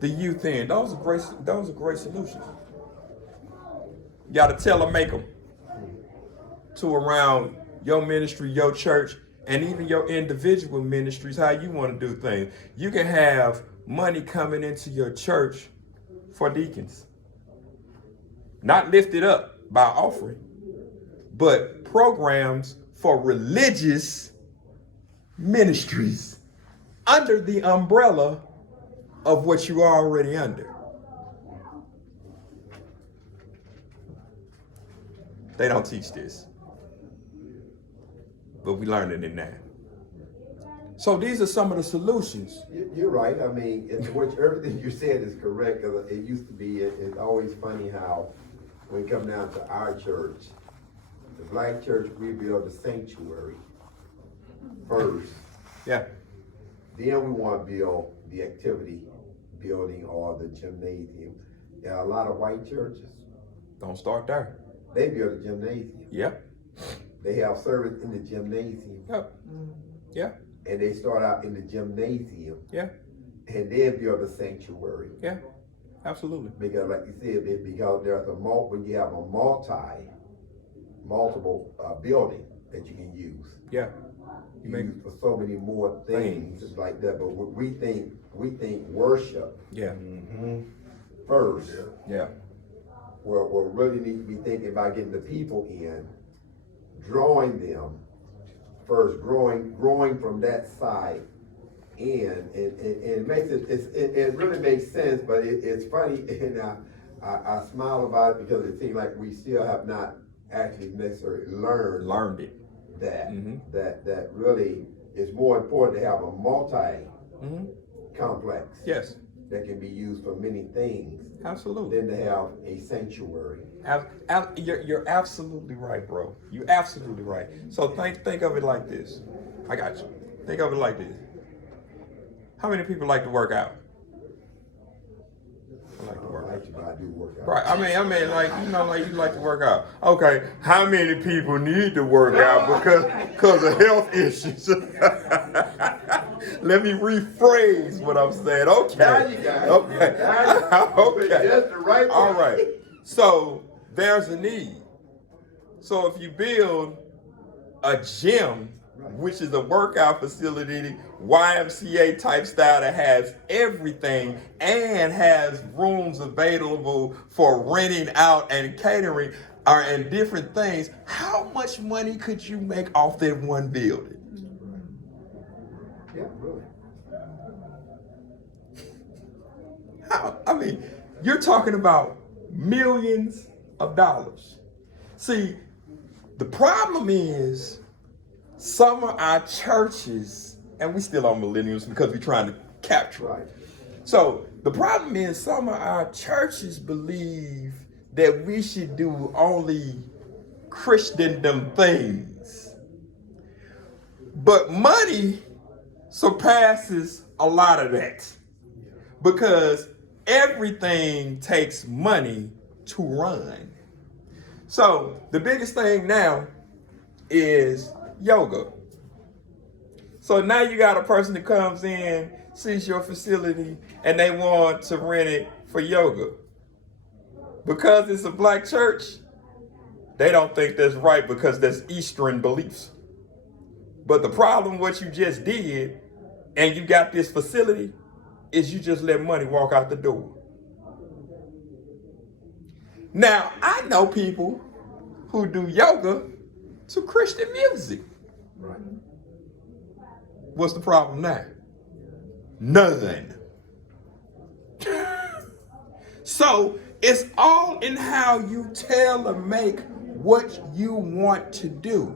the youth in. Those are great solutions. You got to tailor-make them to around your ministry, your church, and even your individual ministries, how you want to do things. You can have money coming into your church for deacons. Not lifted up by offering, but programs for religious ministries under the umbrella of what you are already under. They don't teach this, but we learning it now. So these are some of the solutions. You're right. I mean, everything you said is correct. It used to be, it's always funny how when we come down to our church, the black church, we build a sanctuary first. Yeah. Then we want to build the activity building or the gymnasium. There are a lot of white churches. Don't start there. They build a gymnasium. Yep. They have service in the gymnasium. Yep. Yeah. And they start out in the gymnasium. Yeah. And then build a sanctuary. Yeah. Absolutely. Because like you said, because there's when you have a multiple building that you can use. Yeah. You use for so many more things like that. But we think worship. Yeah. First. Yeah. We'll really need to be thinking about getting the people in, drawing them first, growing from that side in, and it makes it really makes sense. But it's funny, and I smile about it because it seems like we still have not actually necessarily learned it. That really is more important to have a complex. Yes. That can be used for many things. Absolutely. Than to have a sanctuary. You're absolutely right, bro. You're absolutely right. So think of it like this. I got you. Think of it like this. How many people like to work out? I like to work out. I do work out. Right. I mean, like you like to work out. Okay. How many people need to work out because of health issues? Let me rephrase what I'm saying. Okay. Okay. Just the right All right. So there's a need. So if you build a gym, which is a workout facility, YMCA type style that has everything and has rooms available for renting out and catering and different things, how much money could you make off that one building? Yeah, really. How? I mean, you're talking about millions of dollars. See, the problem is some of our churches, and we still are millennials because we're trying to capture. Right. So the problem is some of our churches believe that we should do only Christendom things. But money surpasses a lot of that because everything takes money to run. So the biggest thing now is yoga. So now you got a person that comes in, sees your facility, and they want to rent it for yoga. Because it's a black church, they don't think that's right because that's Eastern beliefs. But the problem what you just did, and you got this facility, is you just let money walk out the door. Now, I know people who do yoga to Christian music. Right. What's the problem now? None. So it's all in how you tailor-make what you want to do.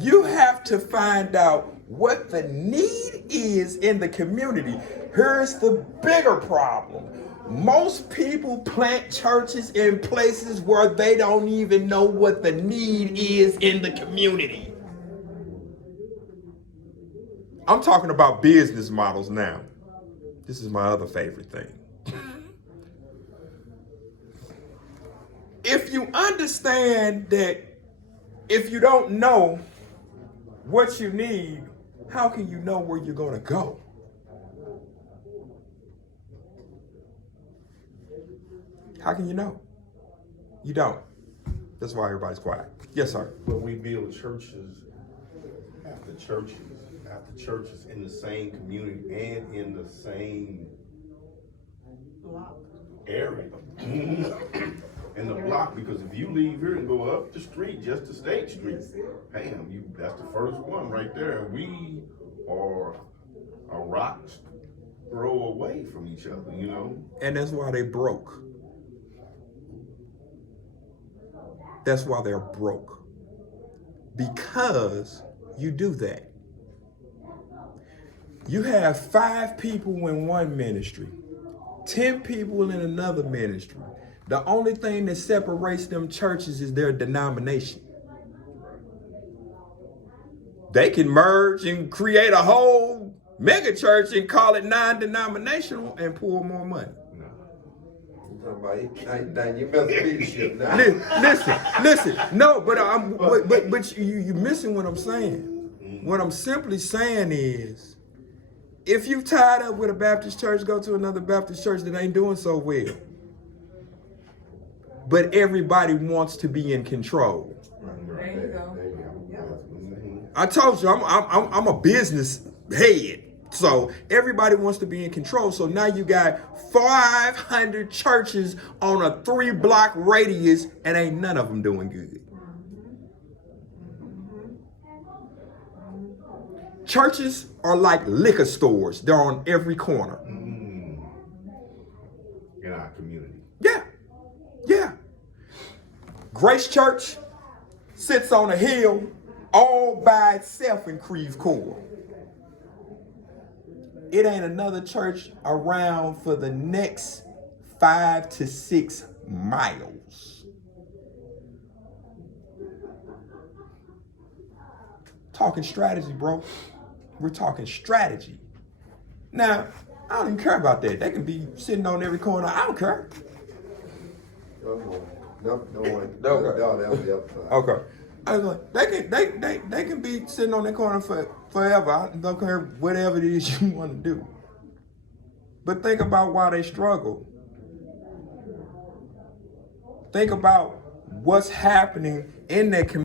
You have to find out what the need is in the community. Here's the bigger problem. Most people plant churches in places where they don't even know what the need is in the community. I'm talking about business models now. This is my other favorite thing. If you understand that if you don't know what you need, how can you know where you're going to go? How can you know? You don't. That's why everybody's quiet. Yes, sir. But we build churches after churches after churches in the same community and in the same area. In the block, because if you leave here and go up the street, just to State Street, bam, that's the first one right there. And we are a rock's throw away from each other, you know? And that's why they broke. That's why they're broke. Because you do that. You have 5 people in one ministry, 10 people in another ministry. The only thing that separates them churches is their denomination. They can merge and create a whole mega church and call it non-denominational and pull more money. Now you mess leadership now. Listen. No, but you're missing what I'm saying. What I'm simply saying is, if you tied up with a Baptist church, go to another Baptist church that ain't doing so well. But everybody wants to be in control. There you go. I told you, I'm a business head. So everybody wants to be in control. So now you got 500 churches on a 3-block radius and ain't none of them doing good. Churches are like liquor stores. They're on every corner. In our community. Yeah. Grace Church sits on a hill all by itself in Creve Coeur. It ain't another church around for the next 5 to 6 miles. Talking strategy, bro. We're talking strategy. Now, I don't even care about that. They can be sitting on every corner. I don't care. No, that was the upside. Okay. I was like, they can be sitting on that corner forever. I don't care whatever it is you want to do. But think about why they struggle. Think about what's happening in that community.